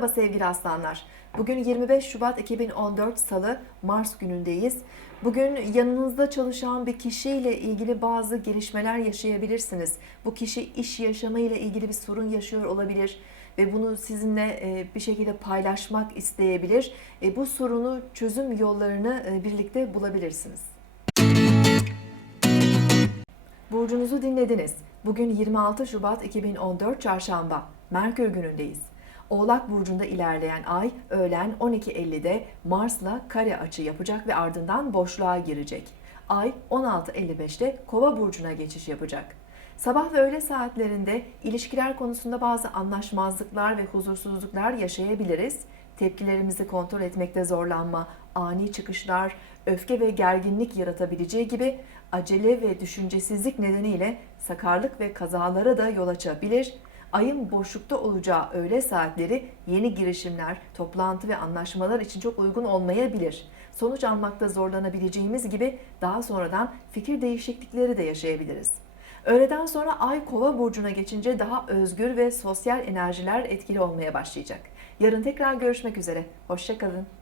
Merhaba sevgili aslanlar. Bugün 25 Şubat 2014 Salı Mars günündeyiz. Bugün yanınızda çalışan bir kişiyle ilgili bazı gelişmeler yaşayabilirsiniz. Bu kişi iş yaşamıyla ilgili bir sorun yaşıyor olabilir ve bunu sizinle e, bir şekilde paylaşmak isteyebilir. E, Bu sorunu çözüm yollarını e, birlikte bulabilirsiniz. Burcunuzu dinlediniz. Bugün 26 Şubat 2014 Çarşamba. Merkür günündeyiz. Oğlak burcunda ilerleyen ay öğlen 12.50'de Mars'la kare açı yapacak ve ardından boşluğa girecek. Ay 16.55'te Kova burcuna geçiş yapacak. Sabah ve öğle saatlerinde ilişkiler konusunda bazı anlaşmazlıklar ve huzursuzluklar yaşayabiliriz. Tepkilerimizi kontrol etmekte zorlanma, ani çıkışlar, öfke ve gerginlik yaratabileceği gibi acele ve düşüncesizlik nedeniyle sakarlık ve kazalara da yol açabilir. Ayın boşlukta olacağı öğle saatleri yeni girişimler, toplantı ve anlaşmalar için çok uygun olmayabilir. Sonuç almakta zorlanabileceğimiz gibi daha sonradan fikir değişiklikleri de yaşayabiliriz. Öğleden sonra Ay Kova burcuna geçince daha özgür ve sosyal enerjiler etkili olmaya başlayacak. Yarın tekrar görüşmek üzere. Hoşçakalın.